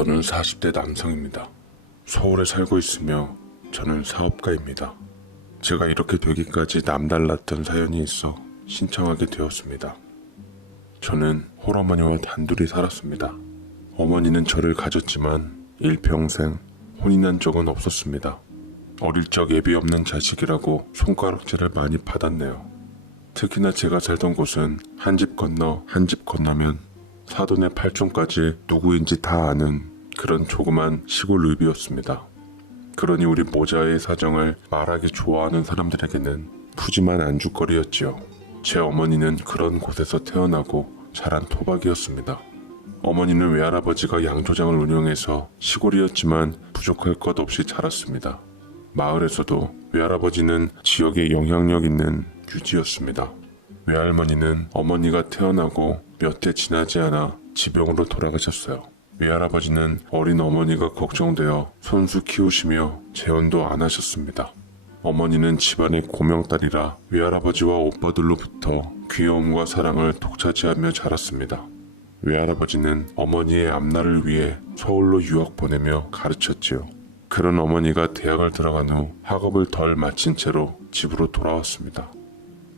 저는 40대 남성입니다. 서울에 살고 있으며 저는 사업가입니다. 제가 이렇게 되기까지 남달랐던 사연이 있어 신청하게 되었습니다. 저는 홀어머니와 단둘이 살았습니다. 어머니는 저를 가졌지만 일평생 혼인한 적은 없었습니다. 어릴 적 예비 없는 자식이라고 손가락질을 많이 받았네요. 특히나 제가 살던 곳은 한 집 건너 한 집 건너면 사돈의 팔촌까지 누구인지 다 아는 그런 조그만 시골 읍이었습니다. 그러니 우리 모자의 사정을 말하기 좋아하는 사람들에게는 푸짐한 안주거리였지요. 제 어머니는 그런 곳에서 태어나고 자란 토박이었습니다. 어머니는 외할아버지가 양조장을 운영해서 시골이었지만 부족할 것 없이 자랐습니다. 마을에서도 외할아버지는 지역에 영향력 있는 유지였습니다. 외할머니는 어머니가 태어나고 몇 해 지나지 않아 지병으로 돌아가셨어요. 외할아버지는 어린 어머니가 걱정되어 손수 키우시며 재혼도 안 하셨습니다. 어머니는 집안의 고명딸이라 외할아버지와 오빠들로부터 귀여움과 사랑을 독차지하며 자랐습니다. 외할아버지는 어머니의 앞날을 위해 서울로 유학 보내며 가르쳤지요. 그런 어머니가 대학을 들어간 후 학업을 덜 마친 채로 집으로 돌아왔습니다.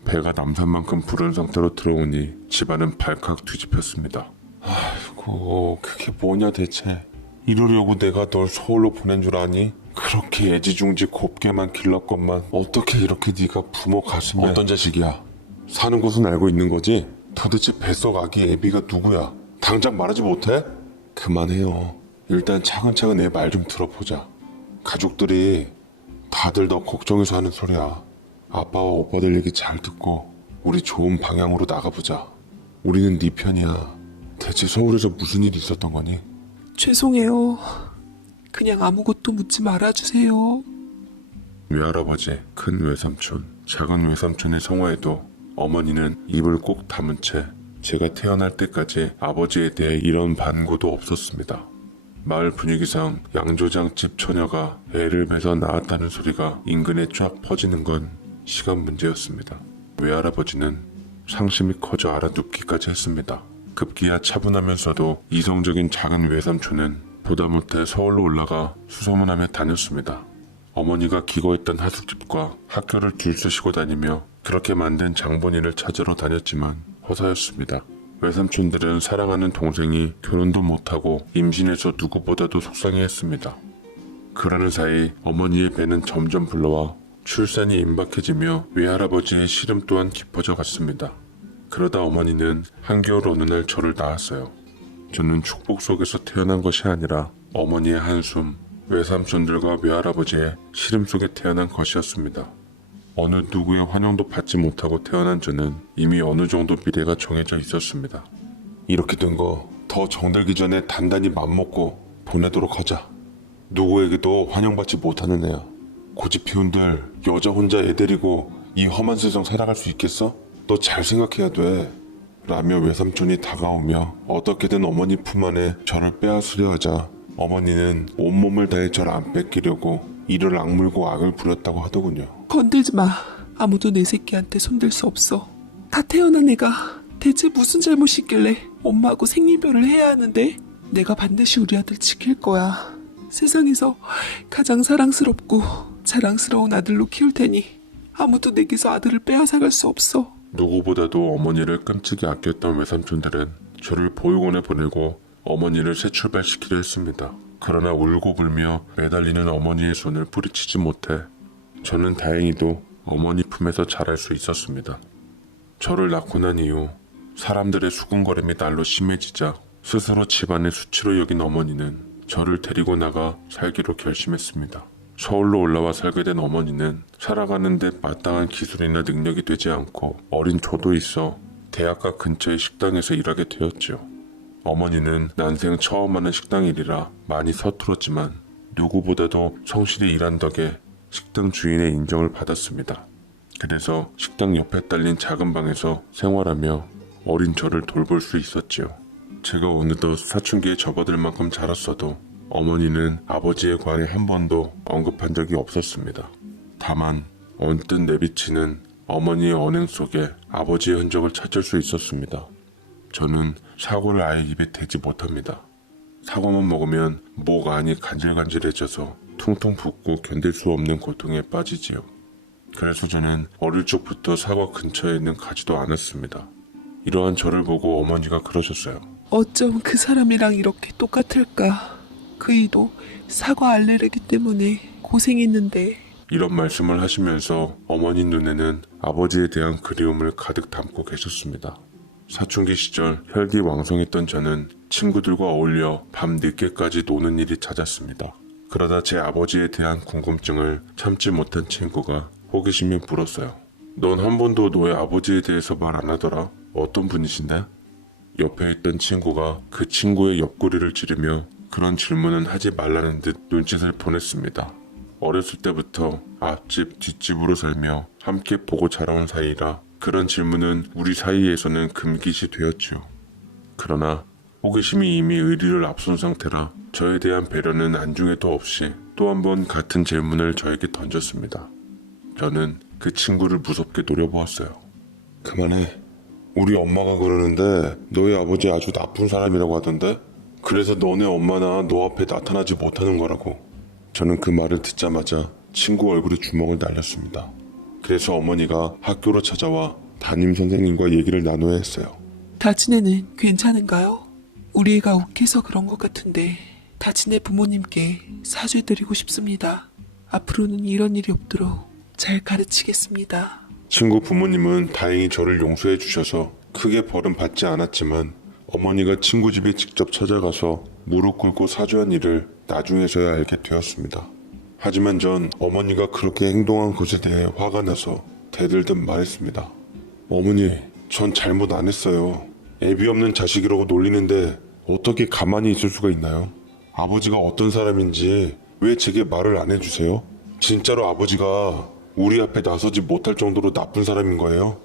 배가 남산만큼 부른 상태로 들어오니 집안은 발칵 뒤집혔습니다. 아이고, 그게 뭐냐 대체. 이러려고 내가 널 서울로 보낸 줄 아니? 그렇게 애지중지 곱게만 길렀건만 어떻게 이렇게 네가 부모 가슴에 어떤 자식이야? 사는 곳은 알고 있는 거지? 도대체 뱃속 아기 애비가 누구야? 당장 말하지 못해? 그만해요. 일단 차근차근 내 말 좀 들어보자. 가족들이 다들 너 걱정해서 하는 소리야. 아빠와 오빠들 얘기 잘 듣고 우리 좋은 방향으로 나가보자. 우리는 네 편이야. 대체 서울에서 무슨 일이 있었던 거니? 죄송해요. 그냥 아무것도 묻지 말아주세요. 외할아버지, 큰 외삼촌, 작은 외삼촌의 성화에도 어머니는 입을 꼭 다문 채 제가 태어날 때까지 아버지에 대해 이런 반고도 없었습니다. 마을 분위기상 양조장 집 처녀가 애를 베서 낳았다는 소리가 인근에 쫙 퍼지는 건 시간 문제였습니다. 외할아버지는 상심이 커져 알아눕기까지 했습니다. 급기야 차분하면서도 이성적인 작은 외삼촌은 보다 못해 서울로 올라가 수소문하며 다녔습니다. 어머니가 기거했던 하숙집과 학교를 줄 서시고 다니며 그렇게 만든 장본인을 찾으러 다녔지만 허사였습니다. 외삼촌들은 사랑하는 동생이 결혼도 못하고 임신해서 누구보다도 속상해했습니다. 그러는 사이 어머니의 배는 점점 불러와 출산이 임박해지며 외할아버지의 시름 또한 깊어져 갔습니다. 그러다 어머니는 한겨울 어느 날 저를 낳았어요. 저는 축복 속에서 태어난 것이 아니라 어머니의 한숨, 외삼촌들과 외할아버지의 시름 속에 태어난 것이었습니다. 어느 누구의 환영도 받지 못하고 태어난 저는 이미 어느 정도 미래가 정해져 있었습니다. 이렇게 된 거 더 정들기 전에 단단히 맘먹고 보내도록 하자. 누구에게도 환영받지 못하는 애야. 고집 피운들 여자 혼자 애 데리고 이 험한 세상 살아갈 수 있겠어? 너 잘 생각해야 돼. 라며 외삼촌이 다가오며 어떻게든 어머니 품 안에 저를 빼앗으려 하자 어머니는 온몸을 다해 저를 안 뺏기려고 이를 악물고 악을 부렸다고 하더군요. 건들지 마. 아무도 내 새끼한테 손댈 수 없어. 다 태어난 애가 대체 무슨 잘못이 있길래 엄마하고 생리별을 해야 하는데? 내가 반드시 우리 아들 지킬 거야. 세상에서 가장 사랑스럽고 자랑스러운 아들로 키울 테니 아무도 내게서 아들을 빼앗아갈 수 없어. 누구보다도 어머니를 끔찍이 아꼈던 외삼촌들은 저를 보육원에 보내고 어머니를 새 출발시키려 했습니다. 그러나 울고불며 매달리는 어머니의 손을 뿌리치지 못해 저는 다행히도 어머니 품에서 자랄 수 있었습니다. 저를 낳고 난 이후 사람들의 수군거림이 날로 심해지자 스스로 집안의 수치로 여긴 어머니는 저를 데리고 나가 살기로 결심했습니다. 서울로 올라와 살게 된 어머니는 살아가는데 마땅한 기술이나 능력이 되지 않고 어린 저도 있어 대학가 근처의 식당에서 일하게 되었죠. 어머니는 난생 처음 하는 식당 일이라 많이 서툴었지만 누구보다도 성실히 일한 덕에 식당 주인의 인정을 받았습니다. 그래서 식당 옆에 딸린 작은 방에서 생활하며 어린 저를 돌볼 수 있었지요. 제가 어느덧 사춘기에 접어들 만큼 자랐어도 어머니는 아버지에 관해 한 번도 언급한 적이 없었습니다. 다만 언뜻 내비치는 어머니의 언행 속에 아버지의 흔적을 찾을 수 있었습니다. 저는 사고를 아예 입에 대지 못합니다. 사과만 먹으면 목 안이 간질간질해져서 퉁퉁 붓고 견딜 수 없는 고통에 빠지지요. 그래서 저는 어릴 적부터 사과 근처에 있는 가지도 않았습니다. 이러한 저를 보고 어머니가 그러셨어요. 어쩜 그 사람이랑 이렇게 똑같을까? 그이도 사과 알레르기 때문에 고생했는데. 이런 말씀을 하시면서 어머니 눈에는 아버지에 대한 그리움을 가득 담고 계셨습니다. 사춘기 시절 혈기왕성했던 저는 친구들과 어울려 밤 늦게까지 노는 일이 잦았습니다. 그러다 제 아버지에 대한 궁금증을 참지 못한 친구가 호기심에 물었어요. 넌 한 번도 너의 아버지에 대해서 말 안 하더라. 어떤 분이신데? 옆에 있던 친구가 그 친구의 옆구리를 찌르며 그런 질문은 하지 말라는 듯 눈짓을 보냈습니다. 어렸을 때부터 앞집 뒷집으로 살며 함께 보고 자라온 사이라 그런 질문은 우리 사이에서는 금기시 되었지요. 그러나 호기심이 이미 의리를 앞선 상태라 저에 대한 배려는 안중에도 없이 또 한 번 같은 질문을 저에게 던졌습니다. 저는 그 친구를 무섭게 노려보았어요. 그만해. 우리 엄마가 그러는데 너희 아버지 아주 나쁜 사람이라고 하던데? 그래서 너네 엄마나 너 앞에 나타나지 못하는 거라고. 저는 그 말을 듣자마자 친구 얼굴에 주먹을 날렸습니다. 그래서 어머니가 학교로 찾아와 담임 선생님과 얘기를 나눠야 했어요. 다친애는 괜찮은가요? 우리 애가 욱해서 그런 것 같은데 다친애 부모님께 사죄드리고 싶습니다. 앞으로는 이런 일이 없도록 잘 가르치겠습니다. 친구 부모님은 다행히 저를 용서해 주셔서 크게 벌은 받지 않았지만 어머니가 친구 집에 직접 찾아가서 무릎 꿇고 사죄한 일을 나중에서야 알게 되었습니다. 하지만 전 어머니가 그렇게 행동한 것에 대해 화가 나서 대들듯 말했습니다. 어머니, 전 잘못 안 했어요. 애비 없는 자식이라고 놀리는데 어떻게 가만히 있을 수가 있나요? 아버지가 어떤 사람인지 왜 제게 말을 안 해주세요? 진짜로 아버지가 우리 앞에 나서지 못할 정도로 나쁜 사람인 거예요?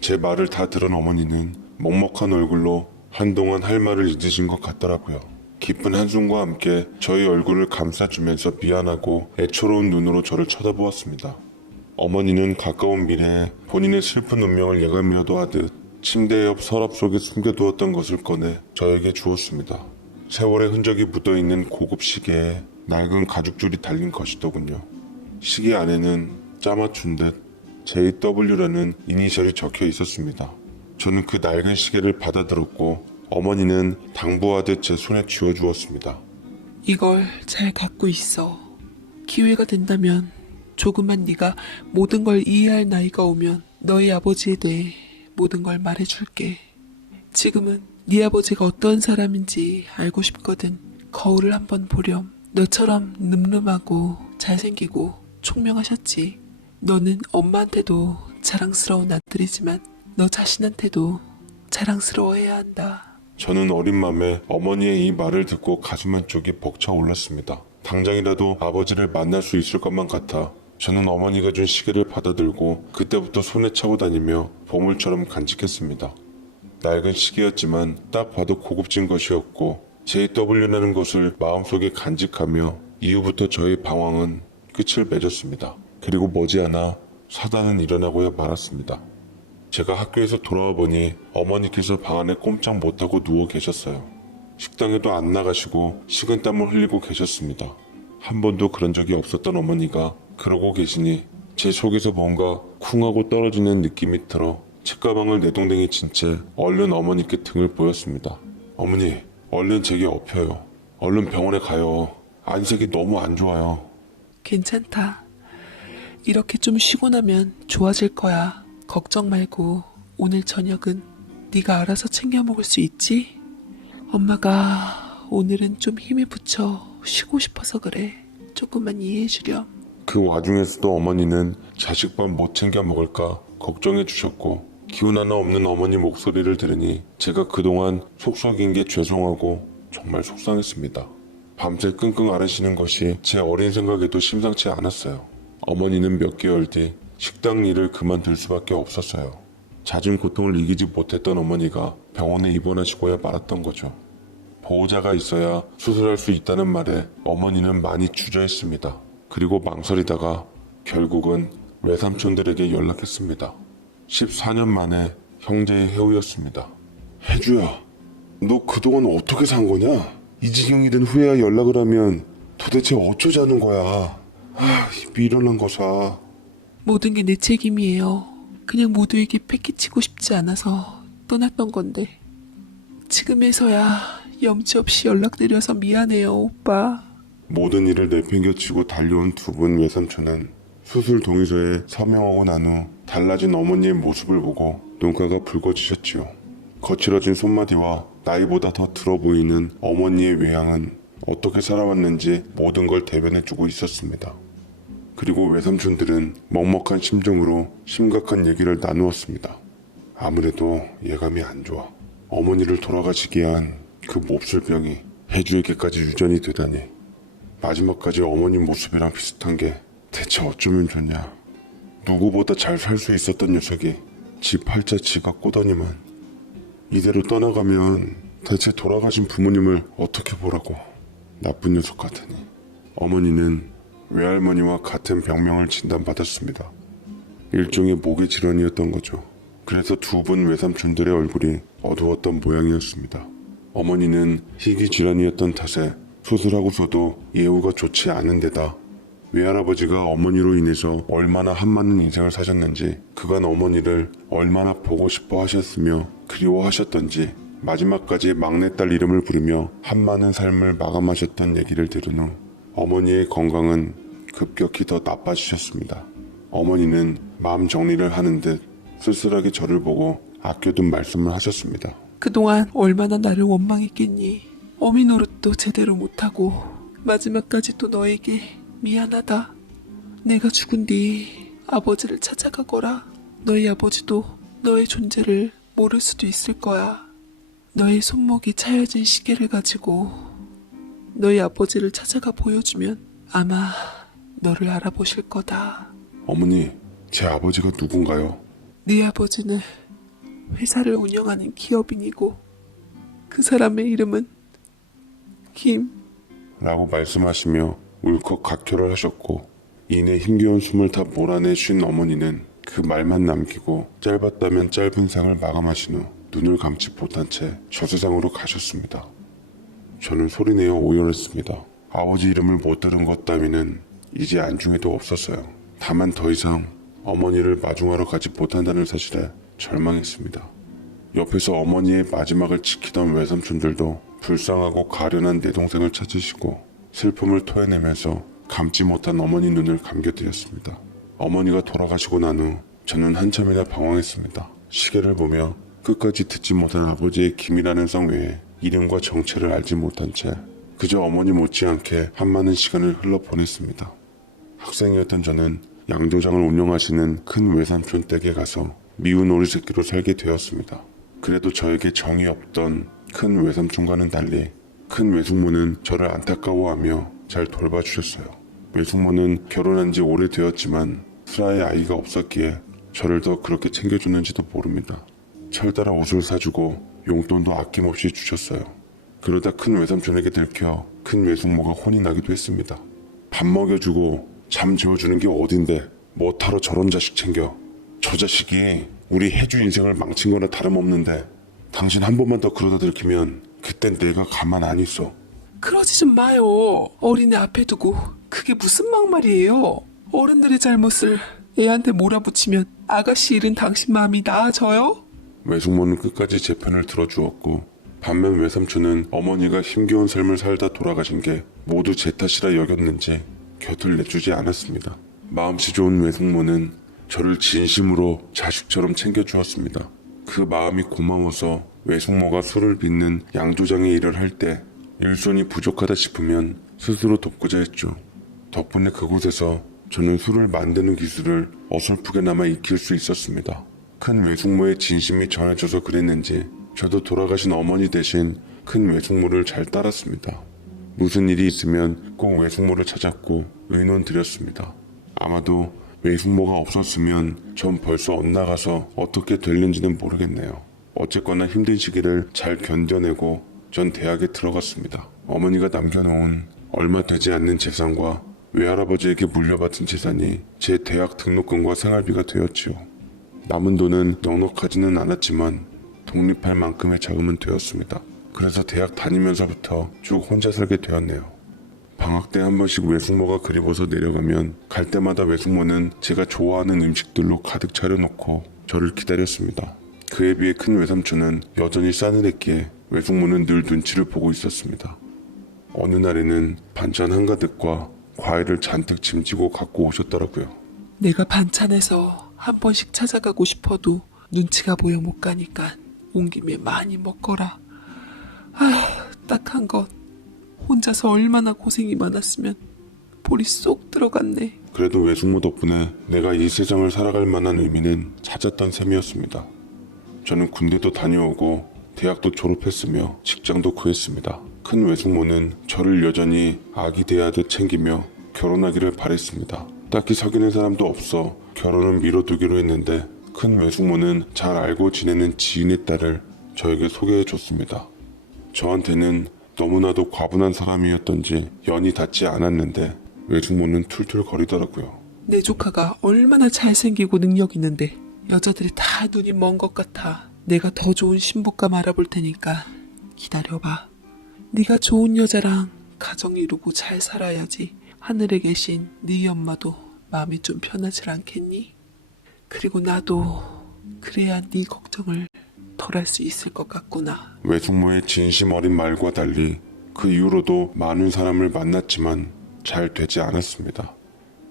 제 말을 다 들은 어머니는 먹먹한 얼굴로 한동안 할 말을 잊으신 것 같더라고요. 깊은 한숨과 함께 저희 얼굴을 감싸주면서 미안하고 애처로운 눈으로 저를 쳐다보았습니다. 어머니는 가까운 미래에 본인의 슬픈 운명을 예감이라도 하듯 침대 옆 서랍 속에 숨겨두었던 것을 꺼내 저에게 주었습니다. 세월의 흔적이 묻어있는 고급 시계에 낡은 가죽줄이 달린 것이더군요. 시계 안에는 짜맞춘 듯 JW라는 이니셜이 적혀 있었습니다. 저는 그 낡은 시계를 받아들었고 어머니는 당부하듯 제 손에 쥐어주었습니다. 이걸 잘 갖고 있어. 기회가 된다면 조금만 네가 모든 걸 이해할 나이가 오면 너희 아버지에 대해 모든 걸 말해줄게. 지금은 네 아버지가 어떤 사람인지 알고 싶거든. 거울을 한번 보렴. 너처럼 늠름하고 잘생기고 총명하셨지. 너는 엄마한테도 자랑스러운 아들이지만 너 자신한테도 자랑스러워해야 한다. 저는 어린 맘에 어머니의 이 말을 듣고 가슴 한쪽이 벅차올랐습니다. 당장이라도 아버지를 만날 수 있을 것만 같아 저는 어머니가 준 시계를 받아들고 그때부터 손에 차고 다니며 보물처럼 간직했습니다. 낡은 시계였지만 딱 봐도 고급진 것이었고 JW라는 것을 마음속에 간직하며 이후부터 저의 방황은 끝을 맺었습니다. 그리고 머지않아 사단은 일어나고야 말았습니다. 제가 학교에서 돌아와 보니 어머니께서 방 안에 꼼짝 못하고 누워 계셨어요. 식당에도 안 나가시고 식은땀을 흘리고 계셨습니다. 한 번도 그런 적이 없었던 어머니가 그러고 계시니 제 속에서 뭔가 쿵하고 떨어지는 느낌이 들어 책가방을 내동댕이 친 채 얼른 어머니께 등을 보였습니다. 어머니, 얼른 제게 업혀요. 얼른 병원에 가요. 안색이 너무 안 좋아요. 괜찮다. 이렇게 좀 쉬고 나면 좋아질 거야. 걱정 말고 오늘 저녁은 네가 알아서 챙겨 먹을 수 있지? 엄마가 오늘은 좀 힘에 부쳐 쉬고 싶어서 그래. 조금만 이해해 주렴. 그 와중에서도 어머니는 자식 밥 못 챙겨 먹을까 걱정해 주셨고 기운 하나 없는 어머니 목소리를 들으니 제가 그동안 속썩인 게 죄송하고 정말 속상했습니다. 밤새 끙끙 앓으시는 것이 제 어린 생각에도 심상치 않았어요. 어머니는 몇 개월 뒤 식당 일을 그만둘 수밖에 없었어요. 잦은 고통을 이기지 못했던 어머니가 병원에 입원하시고야 말았던 거죠. 보호자가 있어야 수술할 수 있다는 말에 어머니는 많이 주저했습니다. 그리고 망설이다가 결국은 외삼촌들에게 연락했습니다. 14년 만에 형제의 해우였습니다. 혜주야, 너 그동안 어떻게 산 거냐? 이 지경이 된 후에야 연락을 하면 도대체 어쩌자는 거야. 이 미련한 거사. 모든 게 내 책임이에요. 그냥 모두에게 패기치고 싶지 않아서 떠났던 건데 지금에서야 염치 없이 연락드려서 미안해요, 오빠. 모든 일을 내팽겨치고 달려온 두 분 외삼촌은 수술 동의서에 서명하고 난 후 달라진 어머니의 모습을 보고 눈가가 붉어지셨지요. 거칠어진 손마디와 나이보다 더 들어 보이는 어머니의 외양은 어떻게 살아왔는지 모든 걸 대변해주고 있었습니다. 그리고 외삼촌들은 먹먹한 심정으로 심각한 얘기를 나누었습니다. 아무래도 예감이 안 좋아. 어머니를 돌아가시게 한 그 몹쓸병이 해주에게까지 유전이 되다니. 마지막까지 어머니 모습이랑 비슷한 게 대체 어쩌면 좋냐. 누구보다 잘 살 수 있었던 녀석이 지 팔자 지가 꼬더니만 이대로 떠나가면 대체 돌아가신 부모님을 어떻게 보라고. 나쁜 녀석 같으니. 어머니는 외할머니와 같은 병명을 진단받았습니다. 일종의 목의 질환이었던 거죠. 그래서 두 분 외삼촌들의 얼굴이 어두웠던 모양이었습니다. 어머니는 희귀 질환이었던 탓에 수술하고서도 예후가 좋지 않은 데다 외할아버지가 어머니로 인해서 얼마나 한많은 인생을 사셨는지, 그간 어머니를 얼마나 보고 싶어 하셨으며 그리워하셨던지 마지막까지 막내딸 이름을 부르며 한많은 삶을 마감하셨던 얘기를 들은 후 어머니의 건강은 급격히 더 나빠지셨습니다. 어머니는 마음 정리를 하는 듯 쓸쓸하게 저를 보고 아껴둔 말씀을 하셨습니다. 그동안 얼마나 나를 원망했겠니. 어미 노릇도 제대로 못하고 마지막까지 또 너에게 미안하다. 내가 죽은 뒤 아버지를 찾아가거라. 너희 아버지도 너의 존재를 모를 수도 있을 거야. 너의 손목이 차여진 시계를 가지고 너희 아버지를 찾아가 보여주면 아마 너를 알아보실 거다. 어머니, 제 아버지가 누군가요? 네 아버지는 회사를 운영하는 기업인이고 그 사람의 이름은 김. 라고 말씀하시며 울컥 각혈을 하셨고, 이내 힘겨운 숨을 다 몰아내 쉰 어머니는 그 말만 남기고 짧았다면 짧은 생을 마감하신 후 눈을 감지 못한 채 저 세상으로 가셨습니다. 저는 소리내어 오열했습니다. 아버지 이름을 못 들은 것 따위는 이제 안중에도 없었어요. 다만 더 이상 어머니를 마중하러 가지 못한다는 사실에 절망했습니다. 옆에서 어머니의 마지막을 지키던 외삼촌들도 불쌍하고 가련한 내 동생을 찾으시고 슬픔을 토해내면서 감지 못한 어머니 눈을 감겨드렸습니다. 어머니가 돌아가시고 난 후 저는 한참이나 방황했습니다. 시계를 보며 끝까지 듣지 못한 아버지의 김이라는 성 외에 이름과 정체를 알지 못한 채 그저 어머니 못지않게 한많은 시간을 흘러보냈습니다. 학생이었던 저는 양조장을 운영하시는 큰 외삼촌 댁에 가서 미운 오리새끼로 살게 되었습니다. 그래도 저에게 정이 없던 큰 외삼촌과는 달리 큰 외숙모는 저를 안타까워하며 잘 돌봐주셨어요. 외숙모는 결혼한 지 오래되었지만 슬아의 아이가 없었기에 저를 더 그렇게 챙겨주는지도 모릅니다. 철따라 옷을 사주고 용돈도 아낌없이 주셨어요. 그러다 큰 외삼촌에게 들켜 큰 외숙모가 혼이 나기도 했습니다. 밥 먹여주고 잠 재워주는 게 어딘데 뭐하러 저런 자식 챙겨. 저 자식이 우리 해주 인생을 망친 거나 다름없는데 당신 한 번만 더 그러다 들키면 그땐 내가 가만 안 있어. 그러지 좀 마요. 어린애 앞에 두고 그게 무슨 막말이에요. 어른들의 잘못을 애한테 몰아붙이면 아가씨 잃은 당신 마음이 나아져요? 외숙모는 끝까지 제 편을 들어주었고, 반면 외삼촌은 어머니가 힘겨운 삶을 살다 돌아가신 게 모두 제 탓이라 여겼는지 곁을 내주지 않았습니다. 마음씨 좋은 외숙모는 저를 진심으로 자식처럼 챙겨주었습니다. 그 마음이 고마워서 외숙모가 술을 빚는 양조장의 일을 할 때 일손이 부족하다 싶으면 스스로 돕고자 했죠. 덕분에 그곳에서 저는 술을 만드는 기술을 어설프게나마 익힐 수 있었습니다. 큰 외숙모의 진심이 전해져서 그랬는지 저도 돌아가신 어머니 대신 큰 외숙모를 잘 따랐습니다. 무슨 일이 있으면 꼭 외숙모를 찾았고 의논 드렸습니다. 아마도 외숙모가 없었으면 전 벌써 엇나가서 어떻게 될는지는 모르겠네요. 어쨌거나 힘든 시기를 잘 견뎌내고 전 대학에 들어갔습니다. 어머니가 남겨놓은 얼마 되지 않는 재산과 외할아버지에게 물려받은 재산이 제 대학 등록금과 생활비가 되었지요. 남은 돈은 넉넉하지는 않았지만 독립할 만큼의 자금은 되었습니다. 그래서 대학 다니면서부터 쭉 혼자 살게 되었네요. 방학 때 한 번씩 외숙모가 그리워서 내려가면 갈 때마다 외숙모는 제가 좋아하는 음식들로 가득 차려놓고 저를 기다렸습니다. 그에 비해 큰 외삼촌은 여전히 싸늘했기에 외숙모는 늘 눈치를 보고 있었습니다. 어느 날에는 반찬 한가득과 과일을 잔뜩 짐지고 갖고 오셨더라고요. 내가 반찬에서 한 번씩 찾아가고 싶어도 눈치가 보여 못 가니까 온 김에 많이 먹거라. 아휴, 딱한 것. 혼자서 얼마나 고생이 많았으면 볼이 쏙 들어갔네. 그래도 외숙모 덕분에 내가 이 세상을 살아갈 만한 의미는 찾았던 셈이었습니다. 저는 군대도 다녀오고 대학도 졸업했으며 직장도 구했습니다. 큰 외숙모는 저를 여전히 아기 대하듯 챙기며 결혼하기를 바랬습니다. 딱히 사귀는 사람도 없어 결혼은 미뤄두기로 했는데 큰 외숙모는 잘 알고 지내는 지인의 딸을 저에게 소개해 줬습니다. 저한테는 너무나도 과분한 사람이었던지 연이 닿지 않았는데 외숙모는 툴툴거리더라고요. 내 조카가 얼마나 잘생기고 능력 있는데 여자들이 다 눈이 먼 것 같아. 내가 더 좋은 신부감 알아볼 테니까 기다려봐. 네가 좋은 여자랑 가정 이루고 잘 살아야지 하늘에 계신 네 엄마도 마음이 좀 편하질 않겠니? 그리고 나도 그래야 네 걱정을 덜 할 수 있을 것 같구나. 외숙모의 진심 어린 말과 달리 그 이후로도 많은 사람을 만났지만 잘 되지 않았습니다.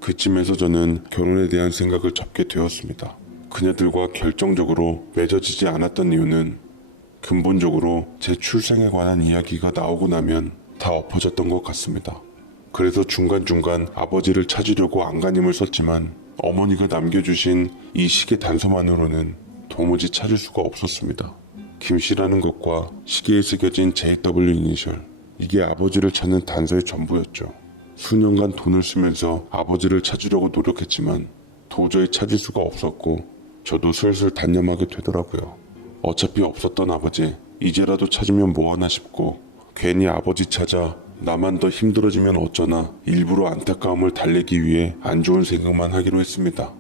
그쯤에서 저는 결혼에 대한 생각을 접게 되었습니다. 그녀들과 결정적으로 맺어지지 않았던 이유는 근본적으로 제 출생에 관한 이야기가 나오고 나면 다 엎어졌던 것 같습니다. 그래서 중간중간 아버지를 찾으려고 안간힘을 썼지만 어머니가 남겨주신 이 시계 단서만으로는 도무지 찾을 수가 없었습니다. 김씨라는 것과 시계에 새겨진 JW 이니셜, 이게 아버지를 찾는 단서의 전부였죠. 수년간 돈을 쓰면서 아버지를 찾으려고 노력했지만 도저히 찾을 수가 없었고 저도 슬슬 단념하게 되더라고요. 어차피 없었던 아버지, 이제라도 찾으면 뭐하나 싶고 괜히 아버지 찾아 나만 더 힘들어지면 어쩌나 일부러 안타까움을 달래기 위해 안 좋은 생각만 하기로 했습니다.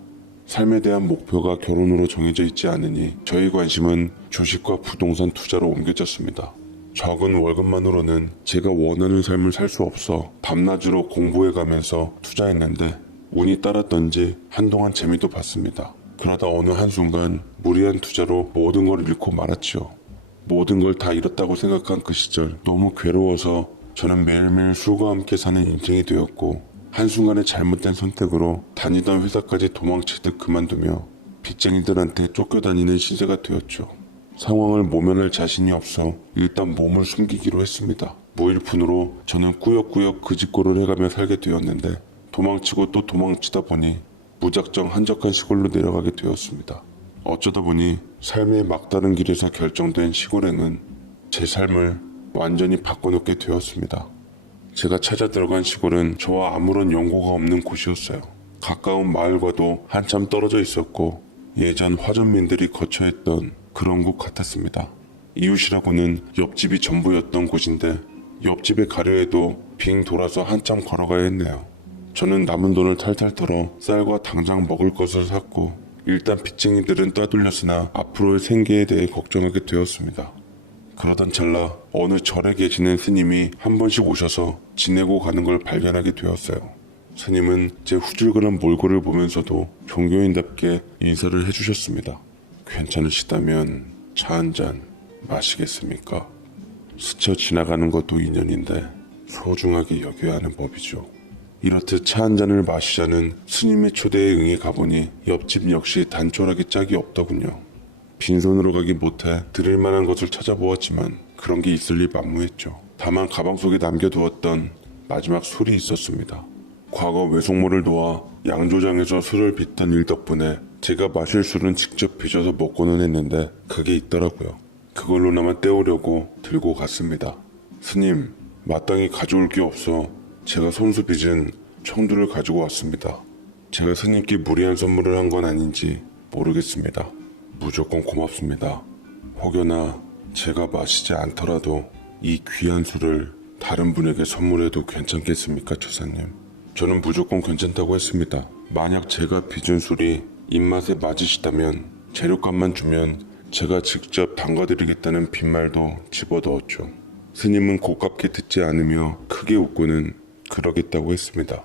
삶에 대한 목표가 결혼으로 정해져 있지 않으니 저의 관심은 주식과 부동산 투자로 옮겨졌습니다. 적은 월급만으로는 제가 원하는 삶을 살 수 없어 밤낮으로 공부해가면서 투자했는데 운이 따랐던지 한동안 재미도 봤습니다. 그러다 어느 한순간 무리한 투자로 모든 걸 잃고 말았지요. 모든 걸 다 잃었다고 생각한 그 시절 너무 괴로워서 저는 매일매일 술과 함께 사는 인생이 되었고 한순간의 잘못된 선택으로 다니던 회사까지 도망치듯 그만두며 빚쟁이들한테 쫓겨다니는 신세가 되었죠. 상황을 모면할 자신이 없어 일단 몸을 숨기기로 했습니다. 무일푼으로 저는 꾸역꾸역 그 집고를 해가며 살게 되었는데 도망치고 또 도망치다 보니 무작정 한적한 시골로 내려가게 되었습니다. 어쩌다 보니 삶의 막다른 길에서 결정된 시골행은 제 삶을 완전히 바꿔놓게 되었습니다. 제가 찾아 들어간 시골은 저와 아무런 연고가 없는 곳이었어요. 가까운 마을과도 한참 떨어져 있었고 예전 화전민들이 거처했던 그런 곳 같았습니다. 이웃이라고는 옆집이 전부였던 곳인데 옆집에 가려 해도 빙 돌아서 한참 걸어가야 했네요. 저는 남은 돈을 탈탈 털어 쌀과 당장 먹을 것을 샀고 일단 빚쟁이들은 따돌렸으나 앞으로의 생계에 대해 걱정하게 되었습니다. 그러던 찰나 어느 절에 계시는 스님이 한 번씩 오셔서 지내고 가는 걸 발견하게 되었어요. 스님은 제 후줄근한 몰골을 보면서도 종교인답게 인사를 해주셨습니다. 괜찮으시다면 차 한 잔 마시겠습니까? 스쳐 지나가는 것도 인연인데 소중하게 여겨야 하는 법이죠. 이렇듯 차 한 잔을 마시자는 스님의 초대에 응해 가보니 옆집 역시 단촐하게 짝이 없더군요. 빈손으로 가기 못해 드릴 만한 것을 찾아보았지만 그런 게 있을 리 만무했죠. 다만 가방 속에 남겨두었던 마지막 술이 있었습니다. 과거 외숙모를 도와 양조장에서 술을 빚던 일 덕분에 제가 마실 술은 직접 빚어서 먹고는 했는데 그게 있더라고요. 그걸로나마 때우려고 들고 갔습니다. 스님, 마땅히 가져올 게 없어 제가 손수 빚은 청두를 가지고 왔습니다. 제가 스님께 무리한 선물을 한 건 아닌지 모르겠습니다. 무조건 고맙습니다. 혹여나 제가 마시지 않더라도 이 귀한 술을 다른 분에게 선물해도 괜찮겠습니까, 처사님? 저는 무조건 괜찮다고 했습니다. 만약 제가 빚은 술이 입맛에 맞으시다면 재료값만 주면 제가 직접 담가드리겠다는 빈말도 집어넣었죠. 스님은 고깝게 듣지 않으며 크게 웃고는 그러겠다고 했습니다.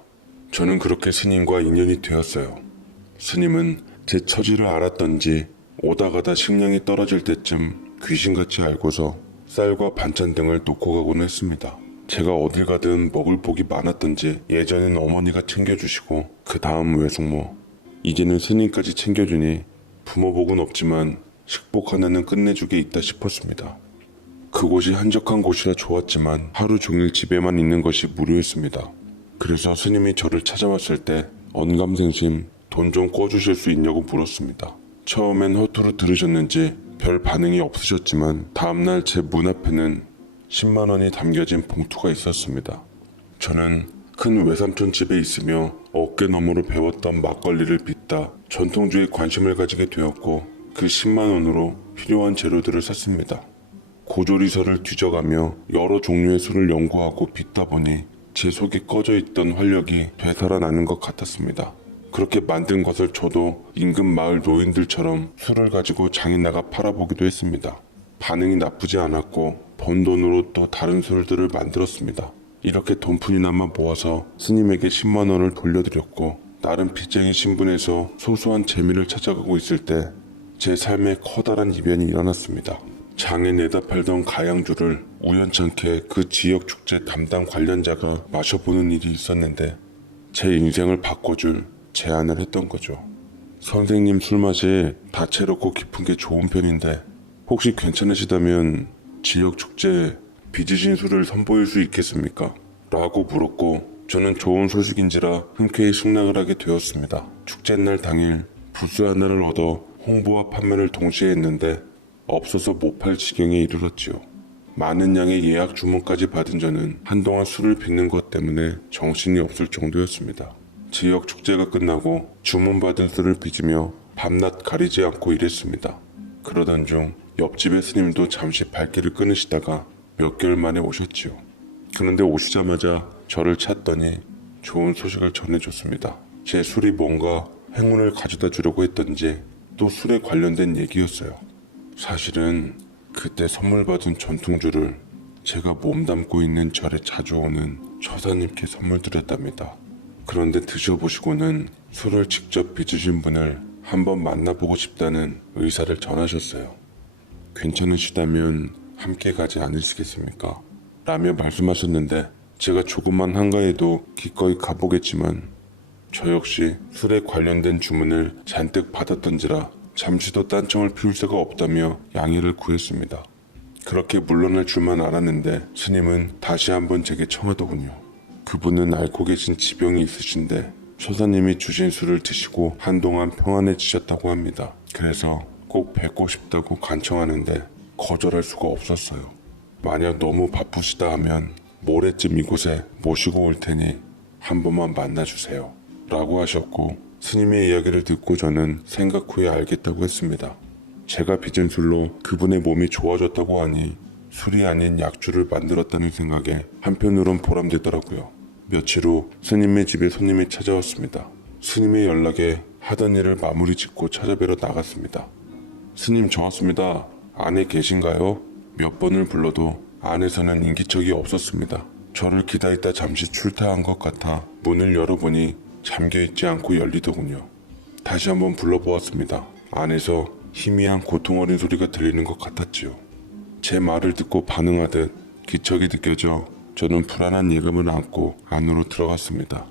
저는 그렇게 스님과 인연이 되었어요. 스님은 제 처지를 알았던지 오다 가다 식량이 떨어질 때쯤 귀신같이 알고서 쌀과 반찬 등을 놓고 가곤 했습니다. 제가 어딜 가든 먹을 복이 많았던지 예전엔 어머니가 챙겨주시고 그 다음 외숙모, 이제는 스님까지 챙겨주니 부모 복은 없지만 식복 하나는 끝내주게 있다 싶었습니다. 그곳이 한적한 곳이라 좋았지만 하루 종일 집에만 있는 것이 무료했습니다. 그래서 스님이 저를 찾아왔을 때 언감생심 돈 좀 꿔주실 수 있냐고 물었습니다. 처음엔 허투루 들으셨는지 별 반응이 없으셨지만 다음날 제 문 앞에는 10만 원이 담겨진 봉투가 있었습니다. 저는 큰 외삼촌 집에 있으며 어깨 너머로 배웠던 막걸리를 빚다 전통주에 관심을 가지게 되었고 그 10만 원으로 필요한 재료들을 샀습니다. 고조리서를 뒤져가며 여러 종류의 술을 연구하고 빚다 보니 제 속에 꺼져 있던 활력이 되살아나는 것 같았습니다. 그렇게 만든 것을 저도 인근 마을 노인들처럼 술을 가지고 장에 나가 팔아보기도 했습니다. 반응이 나쁘지 않았고 번 돈으로 또 다른 술들을 만들었습니다. 이렇게 돈푼이나마 모아서 스님에게 10만 원을 돌려드렸고 나름 빚쟁이 신분에서 소소한 재미를 찾아가고 있을 때 제 삶에 커다란 이변이 일어났습니다. 장에 내다 팔던 가양주를 우연찮게 그 지역 축제 담당 관련자가 마셔보는 일이 있었는데 제 인생을 바꿔줄 제안을 했던 거죠. 선생님 술맛이 다채롭고 깊은 게 좋은 편인데 혹시 괜찮으시다면 지역 축제에 빚으신 술을 선보일 수 있겠습니까? 라고 물었고 저는 좋은 소식인지라 흔쾌히 승낙을 하게 되었습니다. 축제날 당일 부스 하나를 얻어 홍보와 판매를 동시에 했는데 없어서 못 팔 지경에 이르렀지요. 많은 양의 예약 주문까지 받은 저는 한동안 술을 빚는 것 때문에 정신이 없을 정도였습니다. 지역 축제가 끝나고 주문받은 술을 빚으며 밤낮 가리지 않고 일했습니다. 그러던 중 옆집의 스님도 잠시 발길을 끊으시다가 몇 개월 만에 오셨지요. 그런데 오시자마자 저를 찾더니 좋은 소식을 전해줬습니다. 제 술이 뭔가 행운을 가져다 주려고 했던지 또 술에 관련된 얘기였어요. 사실은 그때 선물 받은 전통주를 제가 몸담고 있는 절에 자주 오는 처사님께 선물 드렸답니다. 그런데 드셔보시고는 술을 직접 빚으신 분을 한번 만나보고 싶다는 의사를 전하셨어요. 괜찮으시다면 함께 가지 않으시겠습니까? 라며 말씀하셨는데 제가 조금만 한가해도 기꺼이 가보겠지만 저 역시 술에 관련된 주문을 잔뜩 받았던지라 잠시도 딴청을 피울 새가 없다며 양해를 구했습니다. 그렇게 물러날 줄만 알았는데 스님은 다시 한번 제게 청하더군요. 그분은 앓고 계신 지병이 있으신데 처사님이 주신 술을 드시고 한동안 평안해지셨다고 합니다. 그래서 꼭 뵙고 싶다고 간청하는데 거절할 수가 없었어요. 만약 너무 바쁘시다 하면 모레쯤 이곳에 모시고 올 테니 한 번만 만나주세요. 라고 하셨고 스님의 이야기를 듣고 저는 생각 후에 알겠다고 했습니다. 제가 빚은 술로 그분의 몸이 좋아졌다고 하니 술이 아닌 약주를 만들었다는 생각에 한편으론 보람되더라고요. 며칠 후 스님의 집에 손님이 찾아왔습니다. 스님의 연락에 하던 일을 마무리 짓고 찾아뵈러 나갔습니다. 스님 저 왔습니다. 안에 계신가요? 몇 번을 불러도 안에서는 인기척이 없었습니다. 저를 기다리다 잠시 출타한 것 같아 문을 열어보니 잠겨있지 않고 열리더군요. 다시 한번 불러보았습니다. 안에서 희미한 고통 어린 소리가 들리는 것 같았지요. 제 말을 듣고 반응하듯 기척이 느껴져 저는 불안한 예감을 안고 안으로 들어갔습니다.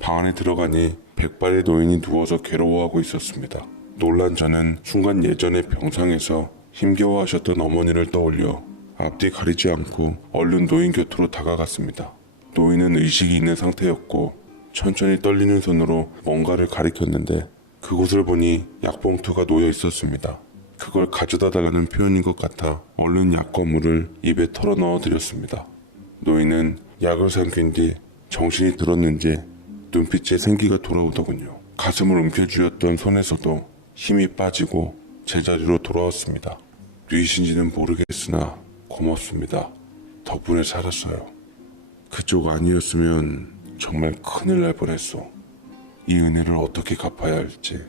방 안에 들어가니 백발의 노인이 누워서 괴로워하고 있었습니다. 놀란 저는 순간 예전의 병상에서 힘겨워하셨던 어머니를 떠올려 앞뒤 가리지 않고 얼른 노인 곁으로 다가갔습니다. 노인은 의식이 있는 상태였고 천천히 떨리는 손으로 뭔가를 가리켰는데 그곳을 보니 약봉투가 놓여 있었습니다. 그걸 가져다 달라는 표현인 것 같아 얼른 약과 물을 입에 털어 넣어 드렸습니다. 노인은 약을 삼킨 뒤 정신이 들었는지 눈빛에 생기가 돌아오더군요. 가슴을 움켜쥐었던 손에서도 힘이 빠지고 제자리로 돌아왔습니다. 누이신지는 모르겠으나 고맙습니다. 덕분에 살았어요. 그쪽 아니었으면 정말 큰일 날 뻔했어. 이 은혜를 어떻게 갚아야 할지.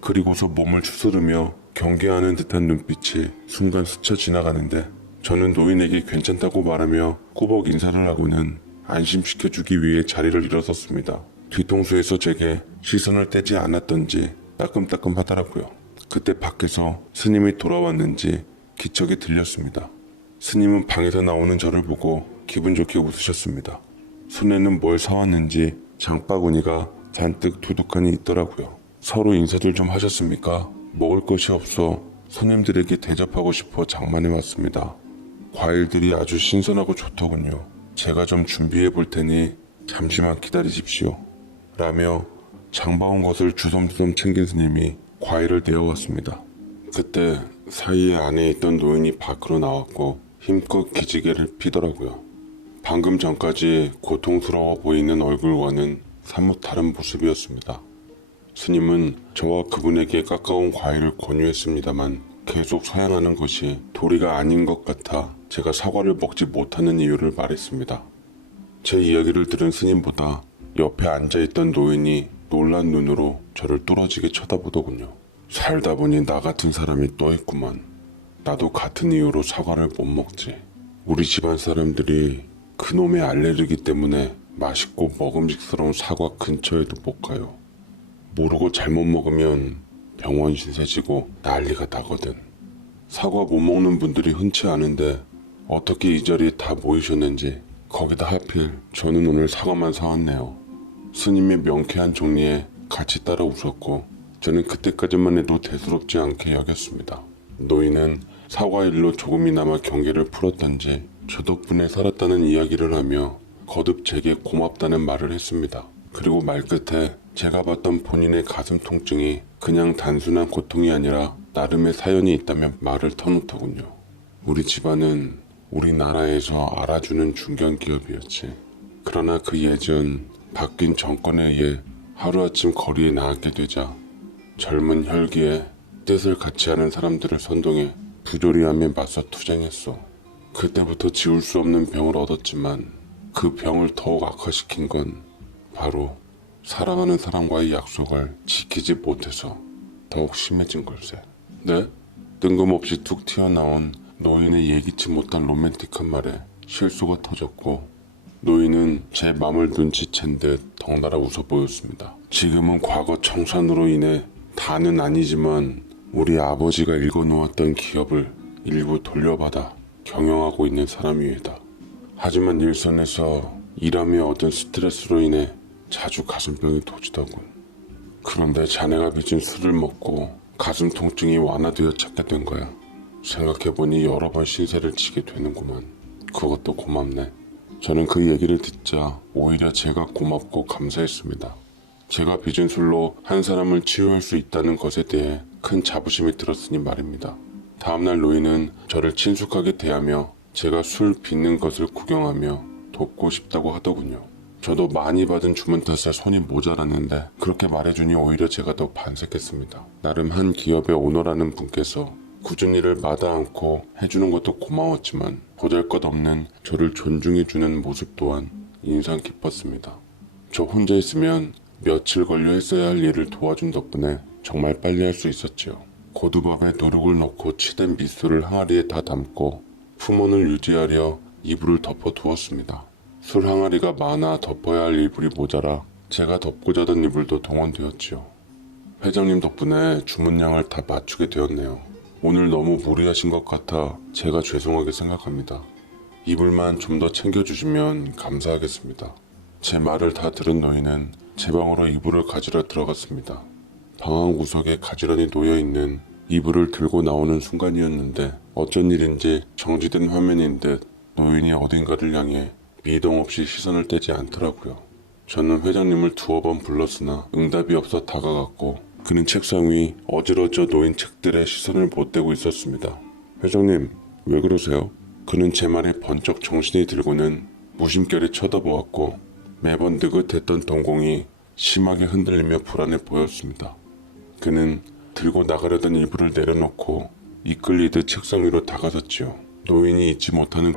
그리고서 몸을 추스르며 경계하는 듯한 눈빛이 순간 스쳐 지나가는데 저는 노인에게 괜찮다고 말하며 꾸벅 인사를 하고는 안심시켜주기 위해 자리를 일어섰습니다. 뒤통수에서 제게 시선을 떼지 않았던지 따끔따끔하더라고요. 그때 밖에서 스님이 돌아왔는지 기척이 들렸습니다. 스님은 방에서 나오는 저를 보고 기분 좋게 웃으셨습니다. 손에는 뭘 사왔는지 장바구니가 잔뜩 두둑하니 있더라고요. 서로 인사들 좀 하셨습니까? 먹을 것이 없어 손님들에게 대접하고 싶어 장만해 왔습니다. 과일들이 아주 신선하고 좋더군요. 제가 좀 준비해 볼 테니 잠시만 기다리십시오. 라며 장바온 것을 주섬주섬 챙긴 스님이 과일을 내어왔습니다. 그때 사이에 안에 있던 노인이 밖으로 나왔고 힘껏 기지개를 피더라고요. 방금 전까지 고통스러워 보이는 얼굴과는 사뭇 다른 모습이었습니다. 스님은 저와 그분에게 깎아온 과일을 권유했습니다만 계속 사양하는 것이 도리가 아닌 것 같아 제가 사과를 먹지 못하는 이유를 말했습니다. 제 이야기를 들은 스님보다 옆에 앉아있던 노인이 놀란 눈으로 저를 뚫어지게 쳐다보더군요. 살다 보니 나 같은 사람이 또 있구만. 나도 같은 이유로 사과를 못 먹지. 우리 집안 사람들이 그놈의 알레르기 때문에 맛있고 먹음직스러운 사과 근처에도 못 가요. 모르고 잘못 먹으면 병원 신세지고 난리가 나거든. 사과 못 먹는 분들이 흔치 않은데 어떻게 이 자리에 다 모이셨는지, 거기다 하필 저는 오늘 사과만 사왔네요. 스님의 명쾌한 정리에 같이 따라 웃었고 저는 그때까지만 해도 대수롭지 않게 여겼습니다. 노인은 사과일로 조금이나마 경계를 풀었던지 저 덕분에 살았다는 이야기를 하며 거듭 제게 고맙다는 말을 했습니다. 그리고 말끝에 제가 봤던 본인의 가슴 통증이 그냥 단순한 고통이 아니라 나름의 사연이 있다며 말을 터놓더군요. 우리 집안은 우리나라에서 알아주는 중견기업이었지. 그러나 그 예전 바뀐 정권에 의해 하루아침 거리에 나가게 되자 젊은 혈기에 뜻을 같이 하는 사람들을 선동해 부조리함에 맞서 투쟁했어. 그때부터 지울 수 없는 병을 얻었지만 그 병을 더욱 악화시킨 건 바로 사랑하는 사람과의 약속을 지키지 못해서 더욱 심해진 걸세. 네? 뜬금없이 툭 튀어나온 노인의 예기치 못한 로맨틱한 말에 실수가 터졌고 노인은 제 맘을 눈치챈 듯 덩달아 웃어 보였습니다. 지금은 과거 청산으로 인해 다는 아니지만 우리 아버지가 읽어놓았던 기업을 일부 돌려받아 경영하고 있는 사람이다. 하지만 일선에서 일하며 얻은 스트레스로 인해 자주 가슴병이 도지더군. 그런데 자네가 빚은 술을 먹고 가슴 통증이 완화되어 찾게 된 거야. 생각해보니 여러 번 신세를 지게 되는구만. 그것도 고맙네. 저는 그 얘기를 듣자 오히려 제가 고맙고 감사했습니다. 제가 빚은 술로 한 사람을 치유할 수 있다는 것에 대해 큰 자부심이 들었으니 말입니다. 다음날 노인은 저를 친숙하게 대하며 제가 술 빚는 것을 구경하며 돕고 싶다고 하더군요. 저도 많이 받은 주문 탓에 손이 모자랐는데 그렇게 말해주니 오히려 제가 더 반색했습니다. 나름 한 기업의 오너라는 분께서 굳은 일을 마다 않고 해주는 것도 고마웠지만 보잘것없는 저를 존중해주는 모습 또한 인상 깊었습니다. 저 혼자 있으면 며칠 걸려 했어야 할 일을 도와준 덕분에 정말 빨리 할 수 있었지요. 고두밥에 노력을 넣고 치댄 밑술을 항아리에 다 담고 품온을 유지하려 이불을 덮어 두었습니다. 술 항아리가 많아 덮어야 할 이불이 모자라 제가 덮고 자던 이불도 동원되었지요. 회장님 덕분에 주문량을 다 맞추게 되었네요. 오늘 너무 무리하신 것 같아 제가 죄송하게 생각합니다. 이불만 좀 더 챙겨주시면 감사하겠습니다. 제 말을 다 들은 노인은 제 방으로 이불을 가지러 들어갔습니다. 방 한 구석에 가지런히 놓여있는 이불을 들고 나오는 순간이었는데 어쩐 일인지 정지된 화면인 듯 노인이 어딘가를 향해 미동 없이 시선을 떼지 않더라고요. 저는 회장님을 두어 번 불렀으나 응답이 없어 다가갔고 그는 책상 위 어지러져 놓인 책들에 시선을 못 떼고 있었습니다. 회장님, 왜 그러세요? 그는 제 말에 번쩍 정신이 들고는 무심결에 쳐다보았고 매번 느긋했던 동공이 심하게 흔들리며 불안해 보였습니다. 그는 들고 나가려던 이불을 내려놓고 이끌리듯 책상 위로 다가섰지요. 노인이 잊지 못하는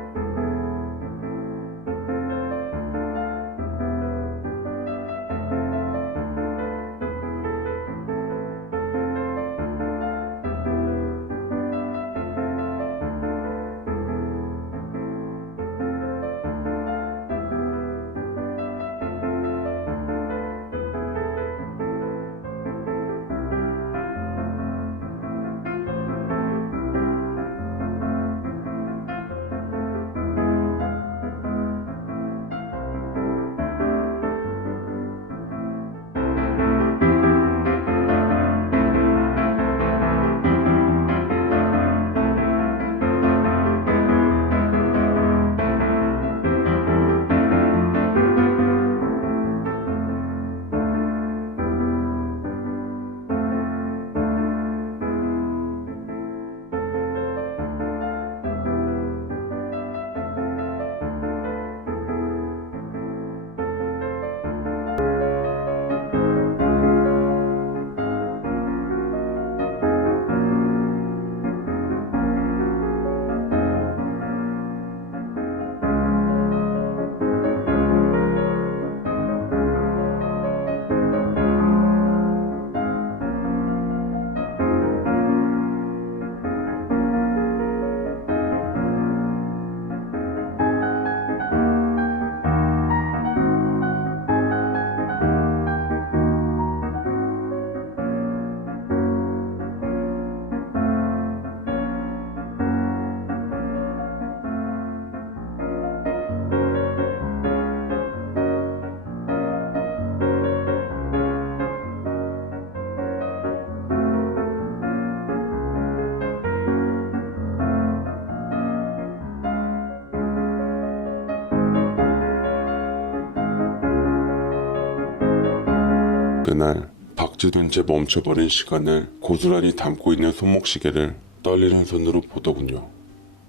그날 박제된 채 멈춰버린 시간을 고스란히 담고 있는 손목시계를 떨리는 손으로 보더군요.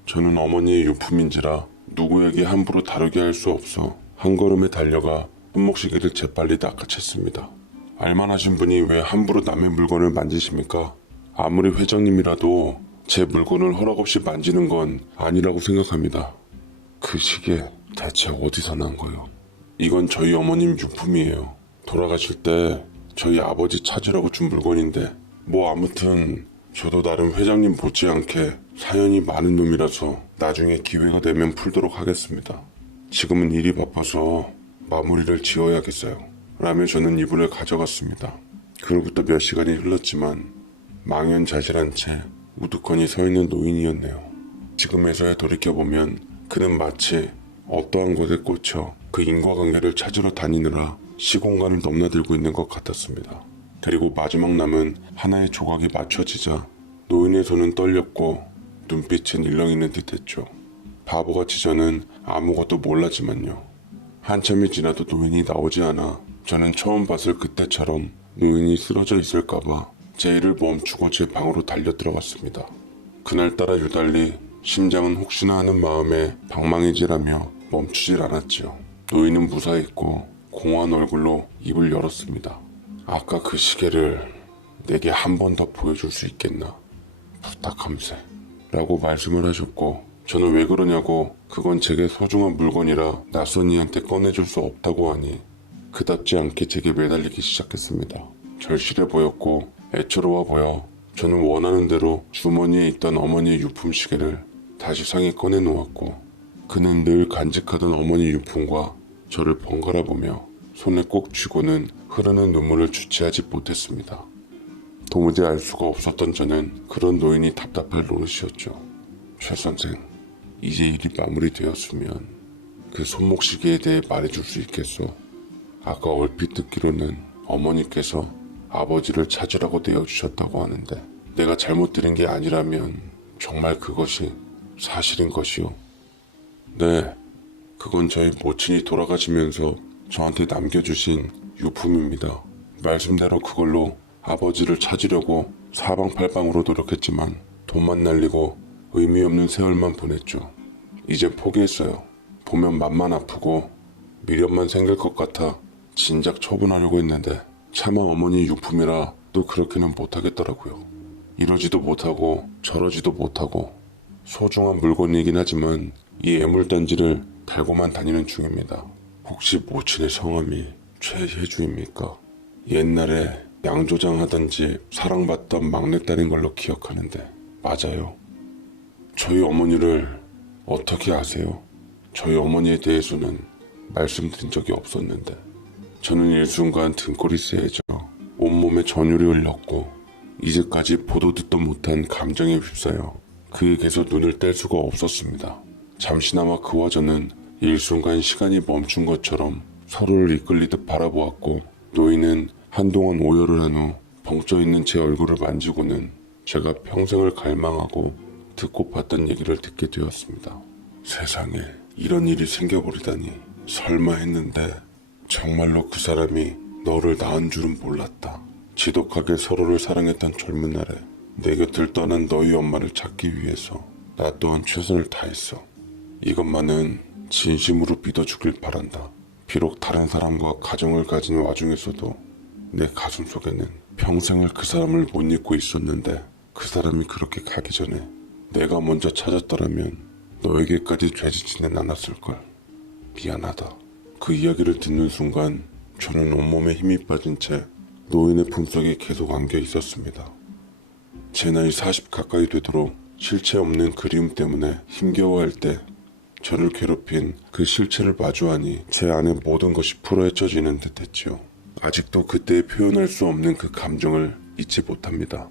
저는 어머니의 유품인지라 누구에게 함부로 다루게 할 수 없어 한 걸음에 달려가 손목시계를 재빨리 낚아챘습니다. 알만하신 분이 왜 함부로 남의 물건을 만지십니까? 아무리 회장님이라도 제 물건을 허락 없이 만지는 건 아니라고 생각합니다. 그 시계 대체 어디서 난 거요? 이건 저희 어머님 유품이에요. 돌아가실 때 저희 아버지 찾으라고 준 물건인데 뭐 아무튼 저도 나름 회장님 못지않게 사연이 많은 놈이라서 나중에 기회가 되면 풀도록 하겠습니다. 지금은 일이 바빠서 마무리를 지어야겠어요. 라며 저는 이불을 가져갔습니다. 그로부터 몇 시간이 흘렀지만 망연자실한 채 우두커니 서 있는 노인이었네요. 지금에서야 돌이켜보면 그는 마치 어떠한 것에 꽂혀 그 인과관계를 찾으러 다니느라 시공간을 넘나들고 있는 것 같았습니다. 그리고 마지막 남은 하나의 조각이 맞춰지자 노인의 손은 떨렸고 눈빛은 일렁이는 듯했죠. 바보같이 저는 아무것도 몰랐지만요. 한참이 지나도 노인이 나오지 않아 저는 처음 봤을 그때처럼 노인이 쓰러져 있을까봐 제 일을 멈추고 제 방으로 달려 들어갔습니다. 그날따라 유달리 심장은 혹시나 하는 마음에 방망이질하며 멈추질 않았지요. 노인은 무사했고 공허한 얼굴로 입을 열었습니다. 아까 그 시계를 내게 한 번 더 보여줄 수 있겠나? 부탁함세. 라고 말씀을 하셨고 저는 왜 그러냐고 그건 제게 소중한 물건이라 낯선 이한테 꺼내줄 수 없다고 하니 그답지 않게 제게 매달리기 시작했습니다. 절실해 보였고 애처로워 보여 저는 원하는 대로 주머니에 있던 어머니의 유품 시계를 다시 상에 꺼내 놓았고 그는 늘 간직하던 어머니 유품과 저를 번갈아 보며 손에 꼭 쥐고는 흐르는 눈물을 주체하지 못했습니다. 도무지 알 수가 없었던 저는 그런 노인이 답답할 노릇이었죠. 최 선생, 이제 일이 마무리되었으면 그 손목시계에 대해 말해줄 수 있겠소? 아까 얼핏 듣기로는 어머니께서 아버지를 찾으라고 내어주셨다고 하는데 내가 잘못 들은 게 아니라면 정말 그것이 사실인 것이오? 네, 그건 저희 모친이 돌아가시면서 저한테 남겨주신 유품입니다. 말씀대로 그걸로 아버지를 찾으려고 사방팔방으로 노력했지만 돈만 날리고 의미 없는 세월만 보냈죠. 이제 포기했어요. 보면 맘만 아프고 미련만 생길 것 같아 진작 처분하려고 했는데 차마 어머니 유품이라 또 그렇게는 못하겠더라고요. 이러지도 못하고 저러지도 못하고 소중한 물건이긴 하지만 이 애물단지를 달고만 다니는 중입니다. 혹시 모친의 성함이 최혜주입니까? 옛날에 양조장 하던 집 사랑받던 막내딸인 걸로 기억하는데 맞아요. 저희 어머니를 어떻게 아세요? 저희 어머니에 대해서는 말씀드린 적이 없었는데 저는 일순간 등골이 쎄해져 온몸에 전율이 흘렀고 이제까지 보도 듣도 못한 감정에 휩싸여 그에게서 눈을 뗄 수가 없었습니다. 잠시나마 그와 저는 일순간 시간이 멈춘 것처럼 서로를 이끌리듯 바라보았고 노인은 한동안 오열을 한 후 벙쪄있는 제 얼굴을 만지고는 제가 평생을 갈망하고 듣고 봤던 얘기를 듣게 되었습니다. 세상에 이런 일이 생겨버리다니 설마 했는데 정말로 그 사람이 너를 낳은 줄은 몰랐다. 지독하게 서로를 사랑했던 젊은 날에 내 곁을 떠난 너희 엄마를 찾기 위해서 나 또한 최선을 다했어. 이것만은 진심으로 믿어주길 바란다. 비록 다른 사람과 가정을 가진 와중에서도 내 가슴 속에는 평생을 그 사람을 못 잊고 있었는데 그 사람이 그렇게 가기 전에 내가 먼저 찾았더라면 너에게까지 되지지는 않았을걸. 미안하다. 그 이야기를 듣는 순간 저는 온몸에 힘이 빠진 채 노인의 품속에 계속 안겨 있었습니다. 제 나이 40 가까이 되도록 실체 없는 그리움 때문에 힘겨워할 때 저를 괴롭힌 그 실체를 마주하니 제 안의 모든 것이 풀어헤쳐지는 듯했지요. 아직도 그때의 표현할 수 없는 그 감정을 잊지 못합니다.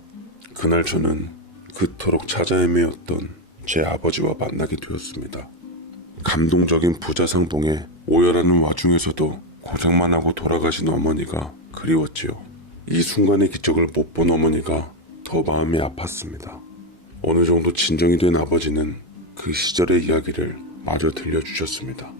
그날 저는 그토록 찾아 헤매었던 제 아버지와 만나게 되었습니다. 감동적인 부자상봉에 오열하는 와중에서도 고생만 하고 돌아가신 어머니가 그리웠지요. 이 순간의 기적을 못 본 어머니가 더 마음이 아팠습니다. 어느 정도 진정이 된 아버지는 그 시절의 이야기를 마저 들려주셨습니다.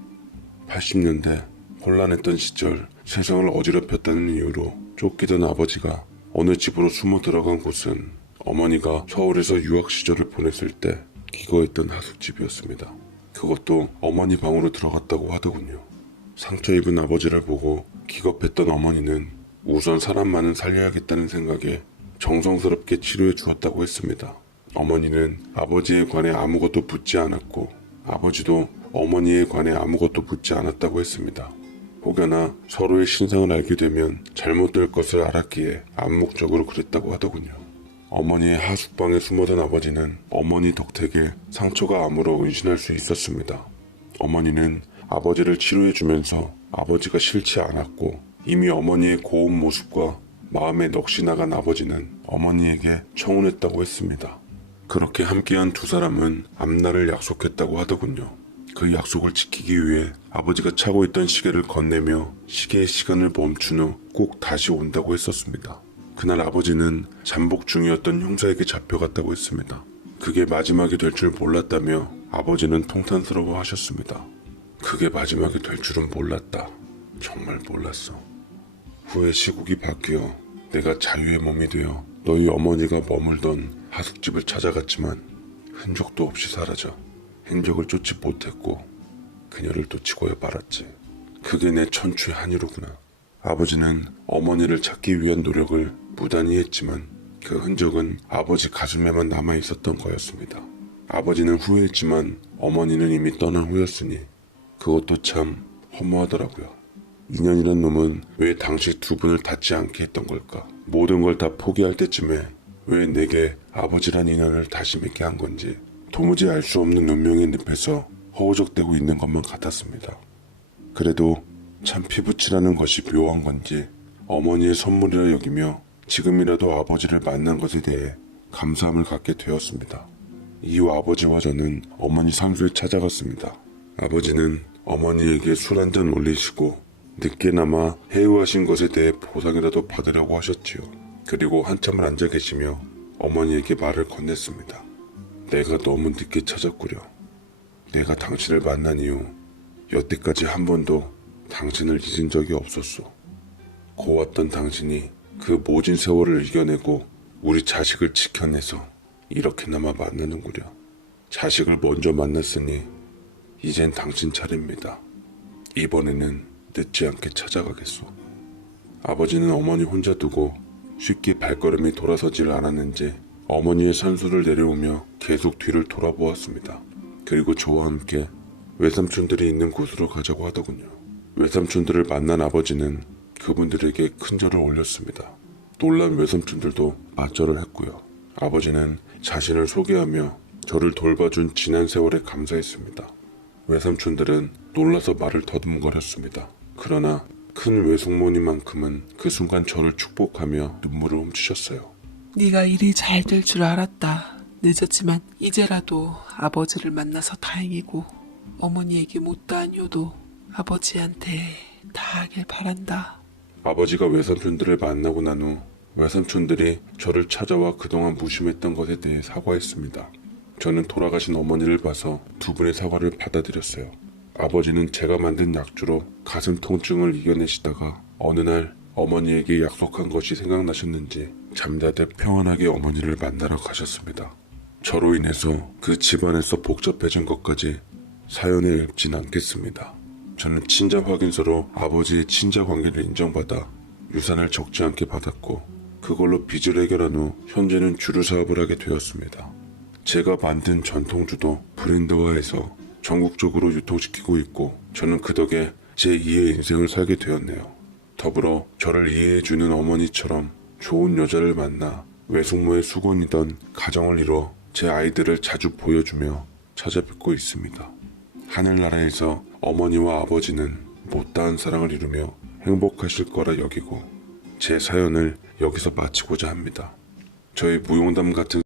80년대 혼란했던 시절 세상을 어지럽혔다는 이유로 쫓기던 아버지가 어느 집으로 숨어 들어간 곳은 어머니가 서울에서 유학 시절을 보냈을 때 기거했던 하숙집이었습니다. 그것도 어머니 방으로 들어갔다고 하더군요. 상처 입은 아버지를 보고 기겁했던 어머니는 우선 사람만은 살려야겠다는 생각에 정성스럽게 치료해 주었다고 했습니다. 어머니는 아버지에 관해 아무것도 묻지 않았고 아버지도 어머니에 관해 아무것도 묻지 않았다고 했습니다. 혹여나 서로의 신상을 알게 되면 잘못될 것을 알았기에 암묵적으로 그랬다고 하더군요. 어머니의 하숙방에 숨어든 아버지는 어머니 덕택에 상처가 아물어 은신할 수 있었습니다. 어머니는 아버지를 치료해주면서 아버지가 싫지 않았고 이미 어머니의 고운 모습과 마음에 넋이 나간 아버지는 어머니에게 청혼했다고 했습니다. 그렇게 함께한 두 사람은 앞날을 약속했다고 하더군요. 그 약속을 지키기 위해 아버지가 차고 있던 시계를 건네며 시계의 시간을 멈춘 후 꼭 다시 온다고 했었습니다. 그날 아버지는 잠복 중이었던 형사에게 잡혀갔다고 했습니다. 그게 마지막이 될 줄 몰랐다며 아버지는 통탄스러워 하셨습니다. 그게 마지막이 될 줄은 몰랐다. 정말 몰랐어. 후에 시국이 바뀌어 내가 자유의 몸이 되어 너희 어머니가 머물던 하숙집을 찾아갔지만 흔적도 없이 사라져 행적을 쫓지 못했고 그녀를 놓치고야 말았지. 그게 내 천추의 한이로구나. 아버지는 어머니를 찾기 위한 노력을 무단히 했지만 그 흔적은 아버지 가슴에만 남아 있었던 거였습니다. 아버지는 후회했지만 어머니는 이미 떠난 후였으니 그것도 참 허무하더라고요. 인연이란 놈은 왜 당시 두 분을 닿지 않게 했던 걸까? 모든 걸 다 포기할 때쯤에 왜 내게 아버지란 인연을 다시 맺게 한 건지 도무지 알 수 없는 운명의 늪에서 허우적대고 있는 것만 같았습니다. 그래도 참 피부치라는 것이 묘한 건지 어머니의 선물이라 여기며 지금이라도 아버지를 만난 것에 대해 감사함을 갖게 되었습니다. 이후 아버지와 저는 어머니 상수에 찾아갔습니다. 아버지는 어머니에게 술 한잔 올리시고 늦게나마 해유하신 것에 대해 보상이라도 받으려고 하셨지요. 그리고 한참을 앉아 계시며 어머니에게 말을 건넸습니다. 내가 너무 늦게 찾았구려. 내가 당신을 만난 이후 여태까지 한 번도 당신을 잊은 적이 없었소. 고왔던 당신이 그 모진 세월을 이겨내고 우리 자식을 지켜내서 이렇게나마 만나는구려. 자식을 먼저 만났으니 이젠 당신 차례입니다. 이번에는 늦지 않게 찾아가겠소. 아버지는 어머니 혼자 두고 쉽게 발걸음이 돌아서질 않았는지 어머니의 산수를 내려오며 계속 뒤를 돌아보았습니다. 그리고 저와 함께 외삼촌들이 있는 곳으로 가자고 하더군요. 외삼촌들을 만난 아버지는 그분들에게 큰 절을 올렸습니다. 놀란 외삼촌들도 맞절을 했고요. 아버지는 자신을 소개하며 저를 돌봐준 지난 세월에 감사했습니다. 외삼촌들은 놀라서 말을 더듬거렸습니다. 그러나 큰 외숙모님만큼은 그 순간 저를 축복하며 눈물을 훔치셨어요. 네가 일이 잘 될 줄 알았다. 늦었지만 이제라도 아버지를 만나서 다행이고 어머니에게 못다하뇨도 아버지한테 다 하길 바란다. 아버지가 외삼촌들을 만나고 난 후 외삼촌들이 저를 찾아와 그동안 무심했던 것에 대해 사과했습니다. 저는 돌아가신 어머니를 봐서 두 분의 사과를 받아들였어요. 아버지는 제가 만든 약주로 가슴 통증을 이겨내시다가 어느 날 어머니에게 약속한 것이 생각나셨는지 잠자듯 평안하게 어머니를 만나러 가셨습니다. 저로 인해서 그 집안에서 복잡해진 것까지 사연에 읊진 않겠습니다. 저는 친자 확인서로 아버지의 친자 관계를 인정받아 유산을 적지 않게 받았고 그걸로 빚을 해결한 후 현재는 주류 사업을 하게 되었습니다. 제가 만든 전통주도 브랜드화해서 전국적으로 유통시키고 있고 저는 그 덕에 제2의 인생을 살게 되었네요. 더불어 저를 이해해주는 어머니처럼 좋은 여자를 만나 외숙모의 수건이던 가정을 이뤄 제 아이들을 자주 보여주며 찾아뵙고 있습니다. 하늘나라에서 어머니와 아버지는 못다한 사랑을 이루며 행복하실 거라 여기고 제 사연을 여기서 마치고자 합니다. 저희 무용담 같은